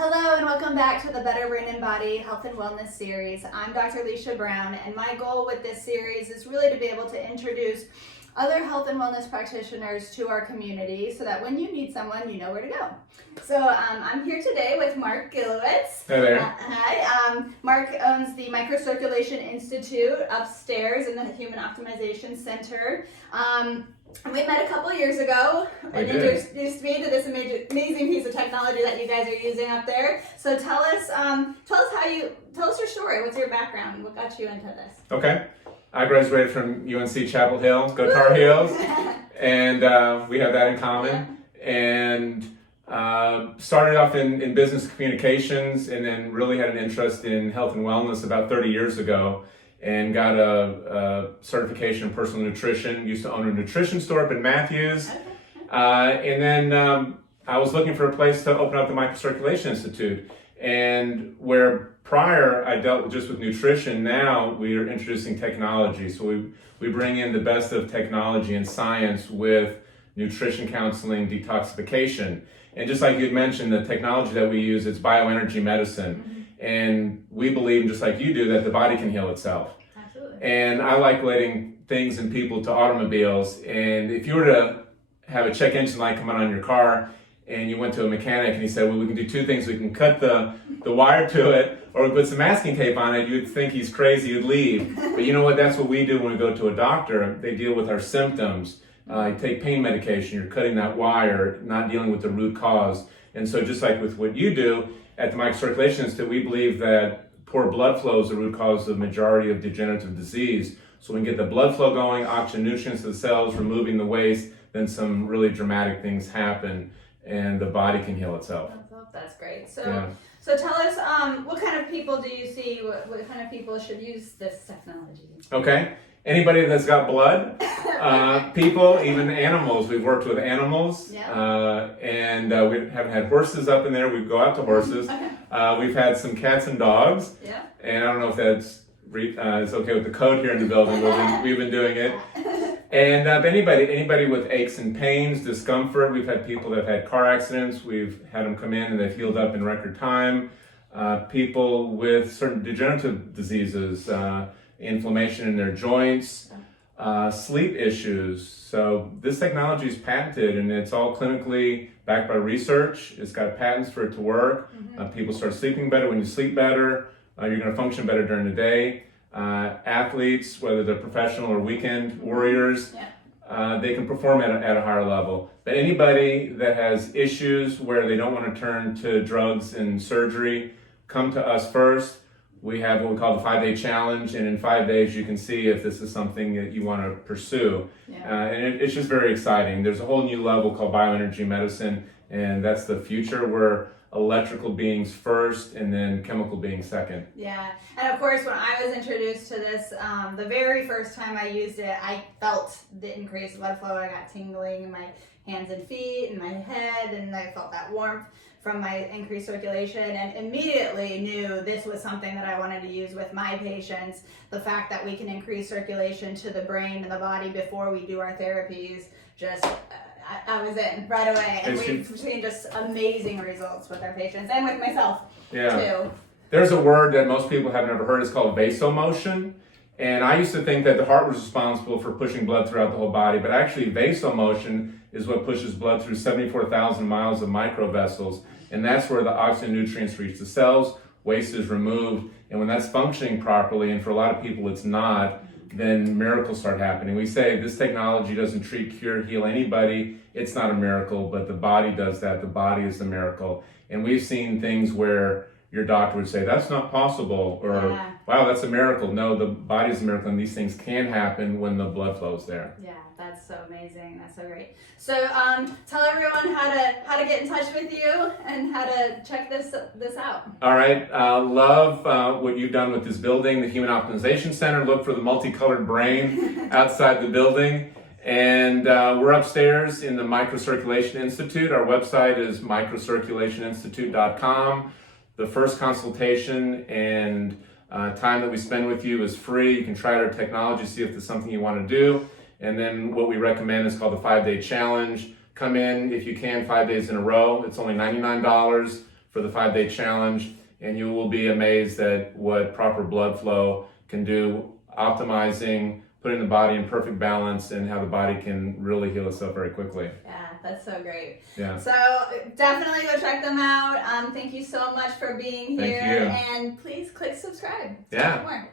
Hello and welcome back to the Better Brain and Body Health and Wellness series. I'm Dr. Alicia Brown, and my goal with this series is really to be able to introduce other health and wellness practitioners to our community so that when you need someone, you know where to go. So I'm here today with Mark Gilewicz. Hey there. Hi. Mark owns the Microcirculation Institute upstairs in the Human Optimization Center. We met a couple years ago and introduced me to this amazing piece of technology that you guys are using up there. So tell us your story. What's your background? What got you into this? Okay. I graduated from UNC Chapel Hill, go Tar Heels, and we have that in common. Yeah. And started off in business communications, and then really had an interest in health and wellness about 30 years ago. And got a certification in personal nutrition. Used to own a nutrition store up in Matthews. And then I was looking for a place to open up the Microcirculation Institute. And where prior I dealt just with nutrition, now we are introducing technology. So we bring in the best of technology and science with nutrition counseling, detoxification. And just like you had mentioned, the technology that we use, it's bioenergy medicine. Mm-hmm. And we believe, just like you do, that the body can heal itself. Absolutely. And I like relating things and people to automobiles. And if you were to have a check engine light come on your car and you went to a mechanic and he said, well, we can do two things. We can cut the wire to it, or we put some masking tape on it, you'd think he's crazy, you'd leave. But you know what? That's what we do when we go to a doctor. They deal with our symptoms. You take pain medication, you're cutting that wire, not dealing with the root cause. And so just like with what you do, at the Microcirculation Institute, we believe that poor blood flow is the root cause of the majority of degenerative disease. So we can get the blood flow going, oxygen, nutrients to the cells, removing the waste, then some really dramatic things happen, and the body can heal itself. That's great. So tell us, what kind of people do you see? What kind of people should use this technology? Okay. Anybody that's got blood, people, even animals. We've worked with animals, and we haven't had horses up in there. We go out to horses. We've had some cats and dogs, and I don't know if that's it's okay with the code here in the building, but we've been doing it. And anybody with aches and pains, discomfort. We've had people that have had car accidents. We've had them come in and they've healed up in record time. People with certain degenerative diseases. Inflammation in their joints, sleep issues. So this technology is patented and it's all clinically backed by research. It's got patents for it to work. Mm-hmm. People start sleeping better. When you sleep better, you're going to function better during the day. Athletes, whether they're professional or weekend warriors, they can perform at a higher level. But anybody that has issues where they don't want to turn to drugs and surgery, come to us first. We have what we call the 5-day challenge, and in 5 days you can see if this is something that you want to pursue. And it's just very exciting. There's a whole new level called bioenergy medicine, and that's the future. We're electrical beings first, and then chemical beings second. Yeah, and of course when I was introduced to this, the very first time I used it, I felt the increased blood flow. I got tingling in my hands and feet and my head, and I felt that warmth from my increased circulation, and immediately knew this was something that I wanted to use with my patients. The fact that we can increase circulation to the brain and the body before we do our therapies, just I was in right away, and we've seen just amazing results with our patients and with myself too. There's a word that most people have never heard. It's called vasomotion. And I used to think that the heart was responsible for pushing blood throughout the whole body, but actually vasomotion is what pushes blood through 74,000 miles of microvessels, and that's where the oxygen nutrients reach the cells, waste is removed, and when that's functioning properly, and for a lot of people it's not, then miracles start happening. We say this technology doesn't treat, cure, heal anybody. It's not a miracle, but the body does that. The body is the miracle. And we've seen things where your doctor would say, that's not possible, or wow, that's a miracle. No, the body is a miracle, and these things can happen when the blood flows there. Yeah, that's so amazing. That's so great. So tell everyone how to get in touch with you and how to check this out. All right. Love what you've done with this building, the Human Optimization Center. Look for the multicolored brain outside the building. And we're upstairs in the Microcirculation Institute. Our website is microcirculationinstitute.com. The first consultation and time that we spend with you is free. You can try our technology, see if there's something you want to do. And then what we recommend is called the 5-day challenge. Come in if you can 5 days in a row. It's only $99 for for the 5-day challenge, and you will be amazed at what proper blood flow can do, optimizing, putting the body in perfect balance, and how the body can really heal itself very quickly. Yeah, that's so great. Yeah. So definitely go check them out. Thank you so much for being here. Thank you. And please click subscribe. Yeah. More.